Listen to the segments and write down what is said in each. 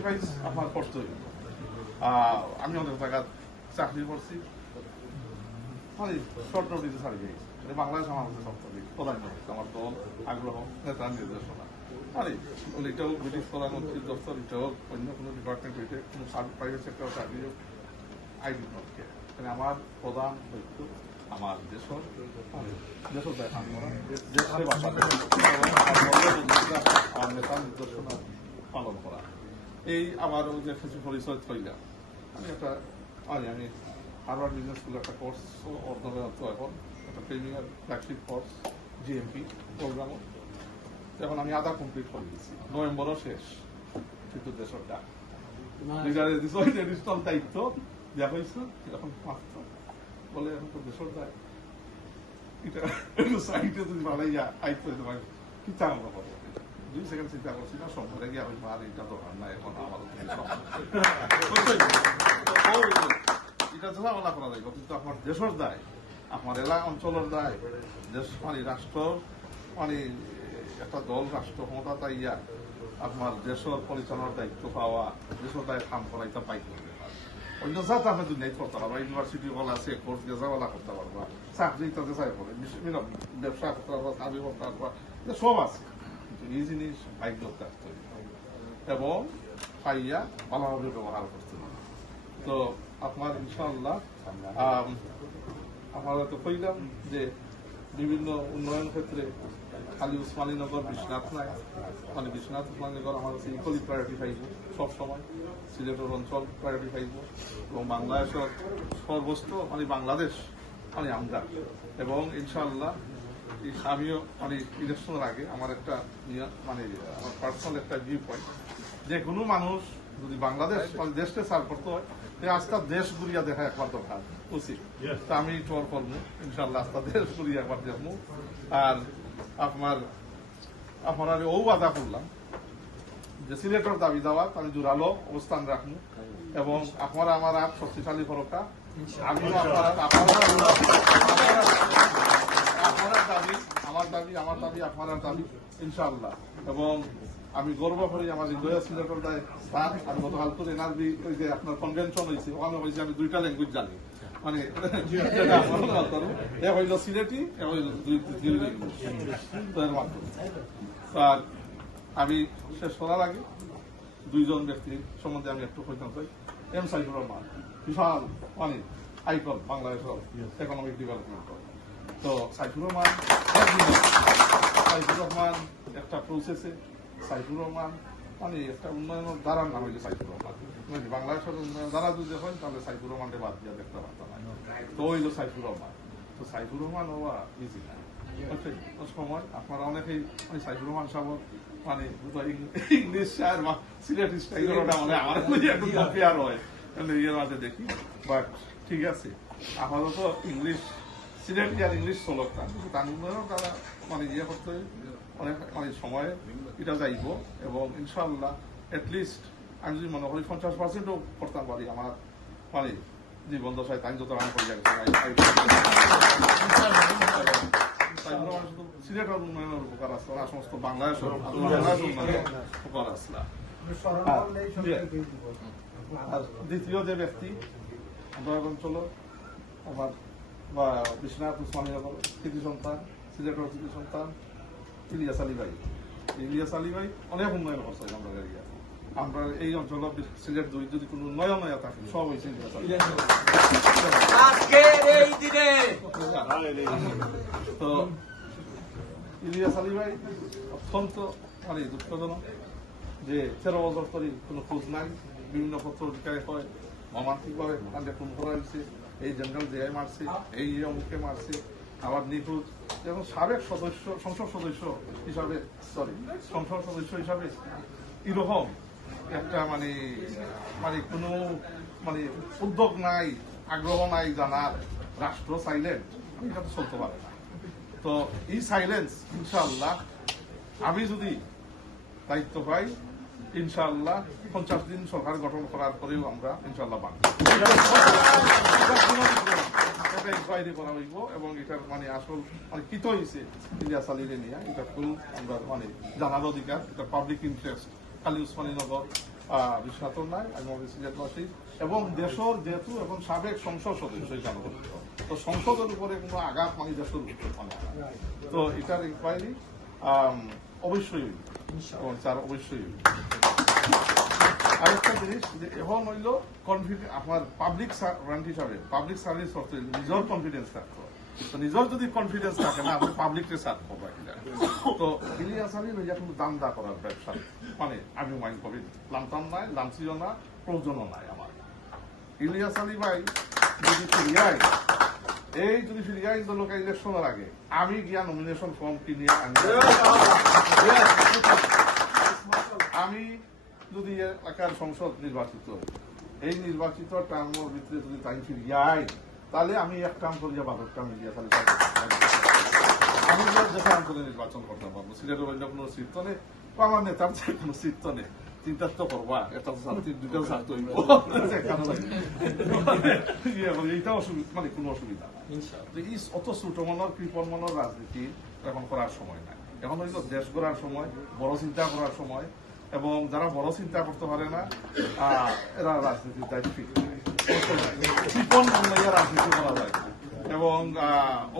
Sacrifice আমার করতে হইব আমি অনেক জায়গা চাকরি করছি। মানে শর্ট নোটিসে ছাড়ি গেছি। মানে বাংলাদেশ আমার কাছে সপ্তাহে প্রধান আমার দল, আগ্রহ নেতার নির্দেশনা। মানে এটাও ব্রিটিশ অন্য কোনো ডিপার্টমেন্ট হইতে, কোনো প্রাইভেট সেক্টর চাকরি হোক আই কেয়ার মানে আমার প্রধান দায়িত্ব আমার দেশের। মানে দেশের নেতার নির্দেশনা পালন করা। এই আমার ওই যে কিছু পরিচয় থইলা আমি একটা আমি আমি হারভার্ড বিজনেস স্কুলে একটা কোর্স অর্ধনত এখন একটা প্রিমিয়ার ফ্ল্যাগশিপ কোর্স জিএমপি প্রোগ্রামও এখন আমি আধা কমপ্লিট করে দিয়েছি। নভেম্বরও শেষ কিন্তু দেশের ডাক লিডারের ট্রেডিশনাল দায়িত্ব দেওয়া হয়েছে এখন মাত্র। বলে এখন তো দেশের দায় এটা সাইটে যদি বানাইয়া আইতে হইতে কি চাও আমরা দুই সেকেন্ড চিন্তা করছি না সম্পর্কে গিয়ে আমি আর এটা দরকার নাই এখন আমার এটা করা কিন্তু আপনার দেশের দায় আপনার এলাকা অঞ্চলের দায় দেশ মানে রাষ্ট্র মানে একটা দল রাষ্ট্র ক্ষমতা তাইয়া আপনার দেশের পরিচালনার দায়িত্ব পাওয়া দেশের দায় কাম করা এটা হবে অন্য জাত আপনি দুনিয়ায় করতে পারবা ইউনিভার্সিটি বলা আছে কোর্স গেজাওয়ালা করতে পারবা চাকরি তাতে চাই পড়ে ব্যবসা করতে পারবা চাকরি করতে পারবা সব আছে। এই জিনিস ভাগ্য থাকতে এবং পাইয়া ভালোভাবে ব্যবহার করতে হবে। তো আপনার ইনশাআল্লাহ আম, আমরা তো কইলাম যে বিভিন্ন উন্নয়ন ক্ষেত্রে খালি উসমানীনগর বিশ্বনাথ নাই। মানে বিশ্বনাথ উসমানীনগর আমার কাছে ইকুয়ালি প্রায়োরিটি পাইব সবসময়। সিলেটের অঞ্চল প্রায়োরিটি পাইব এবং বাংলাদেশের সর্বস্ত মানে বাংলাদেশ মানে আমরা। এবং ইনশাআল্লাহ এই আমিও মানে ইলেকশনের আগে আমার একটা মানে আমার পার্সোনাল একটা ভিউ পয়েন্ট যে কোনো মানুষ যদি বাংলাদেশ মানে দেশকে সার্ভ করতে হয় সে আস্তা দেশ ঘুরিয়া দেখা একবার দরকার উচিত। তা আমি টর করব ইনশাল্লাহ আস্তা দেশ ঘুরিয়া একবার দেখব। আর আপনার আপনার আমি ও বাধা করলাম যে সিলেটের দাবি দাওয়াত আমি জোরালো অবস্থান রাখব। এবং আপনারা আমার আর শক্তিশালী ফরকা আমিও আপনারা আপনারা দাবি, আমার দাবি আমার দাবি আপনার দাবি এবং আমি গর্ব করি আমার দায় স্থান আমি গতকাল করে এনআরবি ওই যে আপনার কনভেনশন হয়েছে, ওখানে আমি দুইটা ল্যাঙ্গুয়েজ জানি। মানে তো আমি শেষ করার আগে দুইজন ব্যক্তির সম্বন্ধে আমি একটু কইতাম চাই এম সাইফুর রহমান, বিশাল মানে আইকন বাংলাদেশের ইকোনমিক ডেভেলপমেন্ট তো সাইফুর রহমান সাইফুর রহমান একটা প্রসেসে সাইফুর রহমান মানে একটা উন্নয়নের দ্বারার নাম হয়েছে সাইফুর রহমান। মানে বাংলাদেশের উন্নয়নের দ্বারা যদি হয় তাহলে সাইফুর রহমানকে বাদ দিয়ে দেখতে পারতাম না তো হইল সাইফুর রহমান। তো সাইফুর রহমান হওয়া ইজি না। সময় আপনারা অনেকেই মানে সাইফুর রহমান সাহেব মানে ইংলিশ আর বা- সিলেটি স্টাইলের ওটা মানে আমার একটু কম্পেয়ার হয়। ইয়ের মাঝে দেখি। বাট ঠিক আছে। আপাতত ইংলিশ সিলেটি আর ইংলিশ কিন্তু তামিলনাড়ু তারা মানে ইয়ে করতে অনেক মানে সময় এটা যাইব এবং ইনশাল্লাহ এটলিস্ট আমি যদি মনে করি পঞ্চাশ পার্সেন্টও করতে পারি আমার মানে জীবন দশায় তাই যত রান করে সিলেটের উন্নয়নের উপকার আছে। আর সমস্ত বাংলাদেশের উপকার আর দ্বিতীয় যে ব্যক্তি দয়াগ অঞ্চল আমার বা বিশ্বনাথ উসমানীনগর কৃতি সন্তান সিলেটের কৃতি সন্তান ইলিয়াস আলী ভাই ইলিয়াস আলী ভাই অনেক উন্নয়ন করছে আমরা এরিয়া আমরা এই অঞ্চল সিলেট দুই যদি কোনো উন্নয়ন নয় থাকে সব হয়েছে তো ইলিয়াস আলী। ভাই অত্যন্ত মানে দুঃখজনক যে তেরো বছর ধরে কোনো খোঁজ নাই বিভিন্ন পত্র অধিকারে হয় মর্মান্তিক ভাবে তাদের খুন করা হয়েছে। এই জেনারেল জেআই মারছে, এই অমুকে মারছে, আবার নিখোঁজ, এবং সাবেক সদস্য, সংসদ সদস্য হিসাবে সরি সংসদ সদস্য হিসাবে এরকম একটা মানে মানে কোনো মানে উদ্যোগ নাই, আগ্রহ নাই জানার রাষ্ট্র সাইলেন্ট এটা তো চলতে পারে না। তো এই সাইলেন্স ইনশাল্লাহ আমি যদি দায়িত্ব পাই ইনশাআল্লাহ পঞ্চাশ দিন সরকার গঠন করার পরেও আমরা করা হইব এবং মানে মানে মানে দেশের যেহেতু এখন সাবেক সংসদ সদস্য তো সংসদের উপরে কোনো আঘাত মানে দেশের মানে। তো এটার ইনকোয়ারি অবশ্যই। আরেকটা জিনিস, যে এখন হইল কনফিডেন্স আপনার পাবলিক সার্ভেন্ট হিসাবে পাবলিক কনফিডেন্স থাকতে। তো নিজের যদি কনফিডেন্স থাকে না আপনি পাবলিককে সার্ভ তো ইলিয়াস আলী লইয়া দাম দা করার মানে আমি মাইন্ড করি, লামতাম নাই লামসিও না, প্রয়োজনও নাই আমার। ইলিয়াস আলী ভাই যদি ফিরিয়াই এই যদি ফিরিয়াই লোক ইলেকশনের আগে। আমি গিয়া নমিনেশন ফর্ম কিনিয়ে আনি। আমি যদি এলাকার সংসদ নির্বাচিত এই নির্বাচিত টার্মের ভিতরে যদি তাই ফিরিয়াই তাহলে আমি এক টার্ম করিয়া বারো টার্ম মিলিয়ে তাহলে আমি যেখানে আন্তর্জাতিক নির্বাচন করতে পারব, সিলেটের অন্য কোনো সিট তো নেই বা আমার নেতার কোনো সিট তো নেই। চিন্তা তো করবা একটা শান্তি দুটো শান্তি হইব। ইয়ে এইটা অসুবিধা মানে কোনো অসুবিধা নাই অত ছোট মনের কৃপণ মনের রাজনীতি এখন করার সময় নাই এখন হইল দেশ গড়ার সময় বড় চিন্তা করার সময় এবং যারা বড় চিন্তা করতে পারে না এরা রাজনীতির দায়িত্ব কৃপণ লইয়া রাজনীতি করা যায় এবং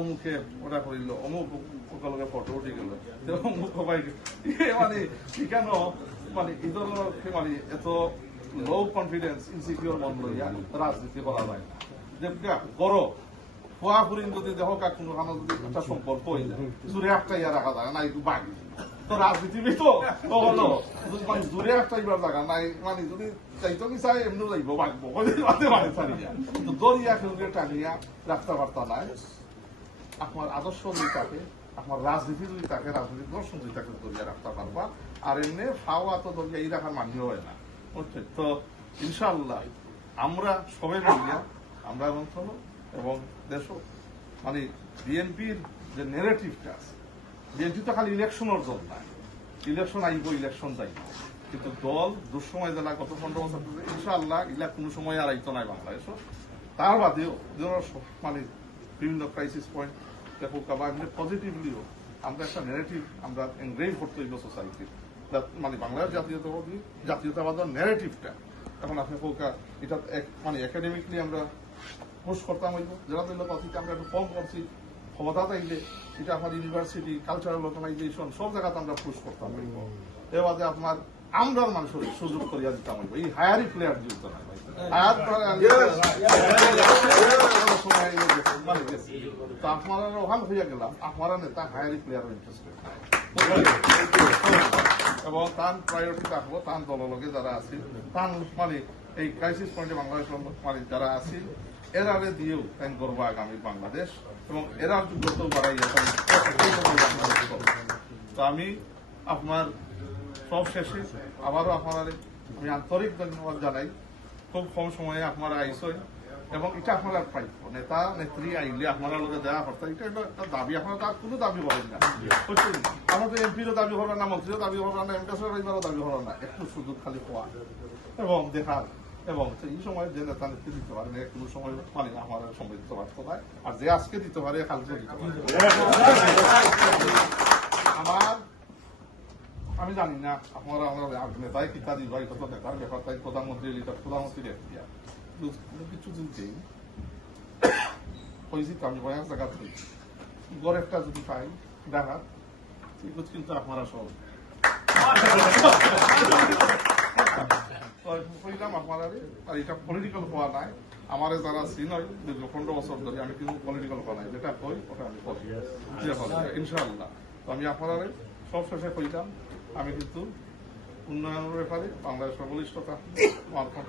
অমুকে ওটা করিল অমুক সকলকে ফটো উঠে গেল অমুক সবাই মানে কেন মানে ইদলকে মানে এত লো কনফিডেন্স ইনসিকিউর মন লইয়া রাজনীতি করা যায়। যেটা করো খোয়া ফুরিন যদি দেহ কাক কোনো যদি একটা সম্পর্ক হয়ে যায়, জুড়ে রাখা যায় না, একটু তো মানে জুড়ে জায়গা নাই মানে যদি চাইতো কি চাই এমনি যাইব দরিয়া টানিয়া নাই। আপনার আদর্শ যদি থাকে, আপনার রাজনীতি যদি থাকে রাজনীতির দর্শন যদি থাকে দরিয়া রাখতে পারবা আর এমনি ফাওয়া তো দরিয়া এই রাখার মান্য হয় না। বুঝছেন? তো ইনশাআল্লাহ আমরা সবাই মিলিয়া আমরা অঞ্চল এবং দেশ মানে বিএনপির যে নেগেটিভটা আছে, বিএনপি তো খালি ইলেকশনের দল নাই। ইলেকশন আইব ইলেকশন যাইব। কিন্তু দল দুঃসময় জেলা গত পনেরো বছর ইনশাআল্লাহ ইলা কোনো সময় আর আইতো নাই বাংলাদেশ। তার বাদেও মানে বিভিন্ন ক্রাইসিস পয়েন্ট দেখো বা এমনি পজিটিভলিও আমরা একটা নেগেটিভ আমরা এনগ্রেভ করতে হইব সোসাইটি মানে বাংলার জাতীয়তাবাদী জাতীয়তাবাদের নেগেটিভটা এখন আপনি কৌকা এটা এক- মানে একাডেমিকলি আমরা পুশ করতাম হইব যারা দিল অতীতে আমরা একটু কম করছি ক্ষমতা থাকলে এটা আমার ইউনিভার্সিটি কালচারাল অর্গানাইজেশন সব জায়গাতে আমরা পুশ করতাম হইব এ বাদে আপনার আমরার মানুষের সুযোগ করিয়া দিতাম হইব এই হায়ারি প্লেয়ার দিত না ভাই। হায়ার। এবং তার প্রায়োরিটি তার দললগে যারা তার মানে এই ক্রাইসিস পয়েন্টে বাংলাদেশ মানে যারা আছে, এরারে দিয়েও তাই করব আগামী বাংলাদেশ। এবং এরার যোগ্যতাও বাড়াইয়া তো আমি আপনার সব শেষে আবারও আপনার আমি আন্তরিক ধন্যবাদ জানাই। খুব কম সময়ে আপনারা আইসই। এবং এটা আপনারা পাইব নেতা, নেত্রী, আইলে আপনারা লোকে দেওয়া কথা এটা একটা দাবি। আপনারা তার কোনো দাবি করেন না। বুঝছেন? আমরা তো এমপিরও দাবি করেন না মন্ত্রীও দাবি করেন না এমপি সরকারও দাবি করেন না। একটু সুযোগ খালি পাওয়া। এবং দেখার। এবং এই সময় যে নেতা, নেত্রী দিতে পারে না কোনো সময় মানে আমার সময় দিতে পারতো না। আর যে আজকে দিতে পারে, কালকে দিতে পারে। আমার আমি জানি না, আপনারা আমরা নেতাই কিতা দিবা এটা তো দেখার ব্যাপার। তাই প্রধানমন্ত্রী লিটার প্রধানমন্ত্রী দিয়া। কিছু দিন দেই হয়েছি তো আমি কয়েক জায়গা থেকে গড় একটা যদি পাই দেখা এগুলো কিন্তু আপনারা সব। কইলাম আপনারা আর এটা পলিটিক্যাল হওয়া নাই। আমার যারা সিন হয় দীর্ঘ পনেরো বছর ধরে আমি কিন্তু পলিটিক্যাল হওয়া নাই। যেটা কই ওটা আমি করি। ইনশাআল্লাহ। তো আমি আপনারা সব শেষে কইলাম আমি কিন্তু উন্নয়নের ব্যাপারে বাংলাদেশের বলিষ্ঠতা মারফত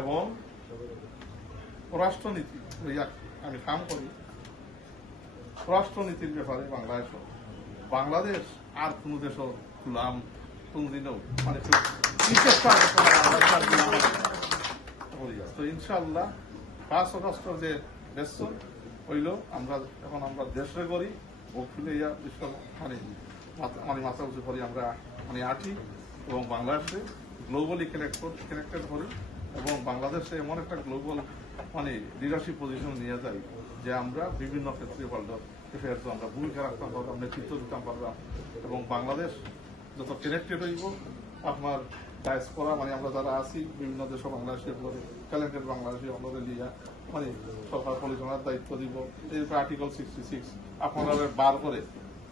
এবং পররাষ্ট্রনীতি আমি কাম করি পররাষ্ট্রনীতির ব্যাপারে বাংলাদেশ বাংলাদেশ আর কোন দেশ গুলাম কোনদিনও মানে ইনশাআল্লাহ পাঁচ আগস্ট যে ব্যস্ত হইল, আমরা এখন আমরা দেশে করি খুলে ইয়া বিশ্ব মানে মাথা- মানে উঁচু করি আমরা মানে আটি এবং বাংলাদেশে গ্লোবালি কানেক্ট কানেক্টেড করি। এবং বাংলাদেশে এমন একটা গ্লোবাল মানে লিডারশিপ পজিশন নিয়ে যাই, যে আমরা বিভিন্ন ক্ষেত্রে ওয়ার্ল্ড আমরা ভূমিকা রাখতে পারলাম নেতৃত্ব দিতে পারলাম এবং বাংলাদেশ যত কানেক্টেড হইব, আপনার ডায়াসপোরা মানে আমরা যারা আছি, বিভিন্ন দেশে বাংলাদেশে ট্যালেন্টেড বাংলাদেশি আমাদের লিয়া মানে সরকার পরিচালনার দায়িত্ব দিব। এই আর্টিকেল সিক্সটি সিক্স আপনারা বার করে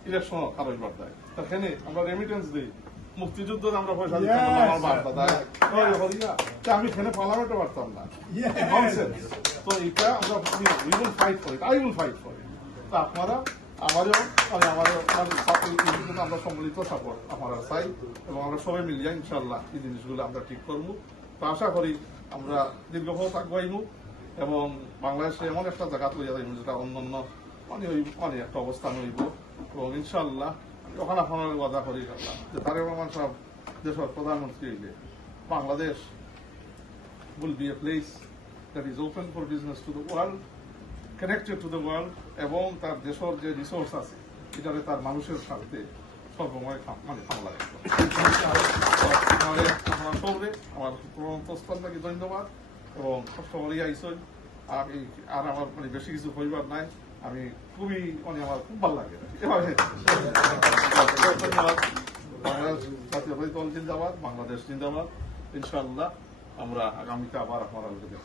ইলেকশন কারোই বার্তায় সেখানে আমরা রেমিটেন্স দিই। মুক্তিযুদ্ধ আমরা পয়সা দিতাম আমার আমি এখানে পার্লামেন্টে পারতাম না। তো এটা আমরা we will fight for it I will fight for it তো আপনারা আমারও মানে আমারও মানে আমরা সম্মিলিত সাপোর্ট আপনারা চাই এবং আমরা সবাই মিলিয়ে ইনশাল্লাহ এই জিনিসগুলো আমরা ঠিক করব। তো আশা করি আমরা দীর্ঘপথ আগুয়াইমু এবং বাংলাদেশে এমন একটা জায়গা যাইব যেটা অন্য মানে ওই মানে একটা অবস্থান হইব। এবং ইনশাল্লাহ তখন আপনারা ওয়াদা করি যে তারেক রহমান সাহেব দেশের প্রধানমন্ত্রী হইলে Bangladesh will be a place that is open for business to the world, connected to the world, এবং তার দেশের যে রিসোর্স আছে এটারে তার মানুষের স্বার্থে সর্বময় মানে খামলা রাখবে। আমার প্রস্তর নাকি ধন্যবাদ এবং সবসময় আইসই। আর এই আর আমার মানে বেশি কিছু হইবার নাই। আমি খুবই মানে আমার খুব ভালো লাগে। এভাবে ধন্যবাদ। বাংলাদেশ জাতীয় জিন্দাবাদ, বাংলাদেশ জিন্দাবাদ। আমরা আগামীতে আবার আপনারা আলোচনা